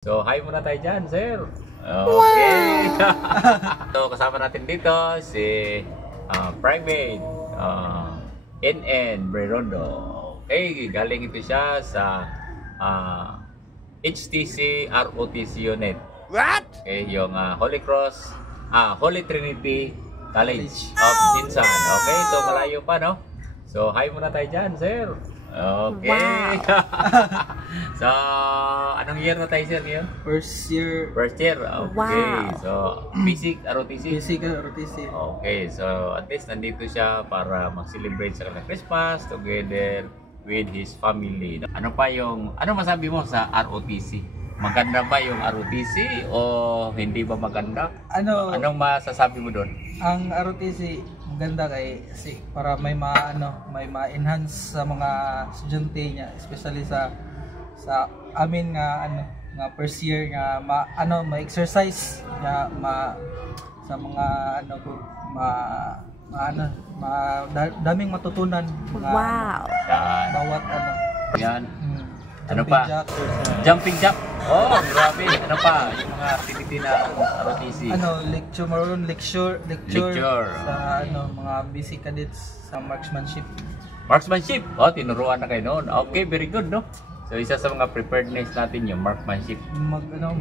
So, hi muna tayo dyan, sir. Okay. So, kasama natin dito si Private NN Brerondo. Okay, galing ito siya sa HTC ROTC unit. What? Okay, yung Holy Cross, Holy Trinity College of Jinsan. Okay, so malayo pa, no? So, hi muna tayo dyan, sir. Okay. Wow. So, anong year na tayo, sir, ngayon? First year. First year. Okay. Wow. So, basic ROTC. Basic ROTC. Okay. So, at least nandito siya para mag-celebrate sa kanyang Christmas together with his family. Ano masabi mo sa ROTC? Maganda ba yung ROTC o hindi ba maganda? Anong masasabi mo doon? Ang ROTC maganda kasi para may ma-enhance sa mga estudyante niya, especially sa amin nga first year nga ma-exercise nga sa mga daming matutunan mga Wow. bawat Yan. Ano jumping pa? jack or sa- Jumping jack. Oh, grabe. Ano pa? Yung mga activity na ROTC. lecture Lecture. sa mga basic cadets sa marksmanship. Marksmanship. Oh, tinuruan na kayo noon. Okay, very good, no? So, isa sa mga preparedness natin yung marksmanship.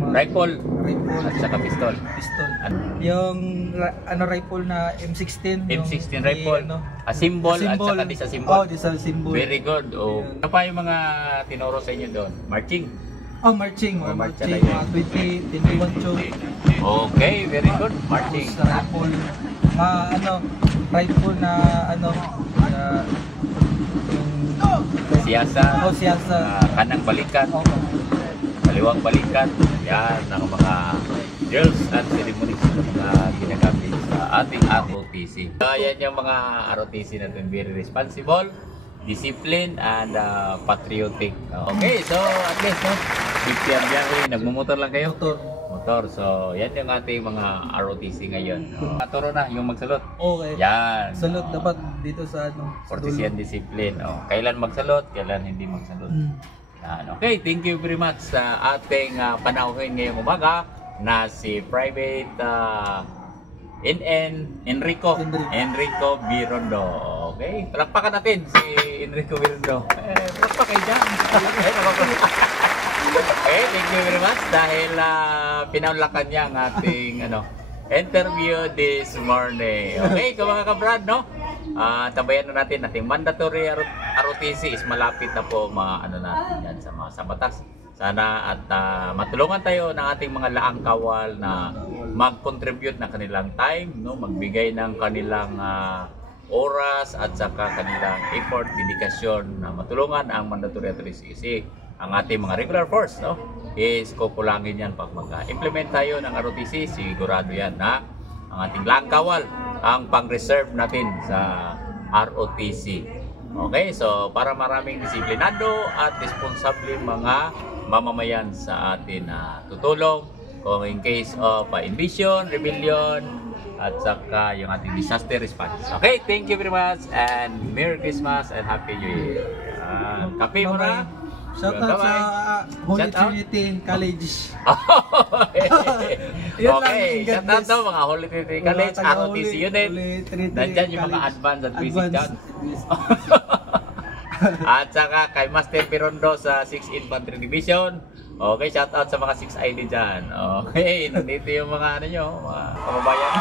Rifle at saka pistol. Yung rifle na M16. M16 yung rifle. Symbol at saka disassemble. Oh, disassemble. Very good. Oh. Yeah. Ano pa yung mga tinuro sa inyo doon? Marching. Oh, marching. Oh, Marching. marching. Mga 21 show. Okay, very good. Marching. Sa rifle. Rifle na Siyasa. Oh, siyasa. Kanang balikan. Oh. Kaliwang balikan. Yan ang mga drills at ceremonies na mga ginagamit sa ating ROTC. So, yan yung mga ROTC natin. Very responsible, discipline, and patriotic. Okay, so at least, no? 50 ang biyahe. Nagmumotor lang kayo? Motor. So, yan yung ating mga ROTC ngayon. Maturo na yung magsalot. Okay. Yan. Salot dapat dito sa Courtesy and discipline. Kailan magsalot, kailan hindi magsalot. Yan. Okay, thank you very much sa ating panauhin ngayong umaga na si Private Enrico Birondo. Okay, palakpakan natin si Enrico Birondo. Palakpak kayo dyan. Okay, thank you very much dahil pinaunlakan niya ang ating interview this morning. Okay, mga kabrad, no? Tabayan na natin ating mandatory ROTC is malapit na po natin yan sa batas. Sana at matulungan tayo ng ating mga laang kawal na mag-contribute ng kanilang time, no? Magbigay ng kanilang oras at saka kanilang effort, dedikasyon na matulungan ang mandatory ROTC. Ang ating mga regular force, no, is kukulangin yan pag mag-implement tayo ng ROTC. Sigurado yan na ang ating laang kawal ang pang-reserve natin sa ROTC. Okay, so para maraming disiplinado at responsable mga mamamayan sa atin na tutulong kung in case of invasion, rebellion, at saka yung ating disaster response. Okay, thank you very much and Merry Christmas and Happy New Year. Kape mo na. Shoutout sa Holy Trinity College. Okay, shoutout daw mga Holy Trinity College, ROTC unit. Nandyan yung mga advanced at basic dyan. At saka kay Master Birondo sa 6 Infantry Division. Okay, shoutout sa mga 6 ID dyan. Okay, nandito yung mga mga kababayan.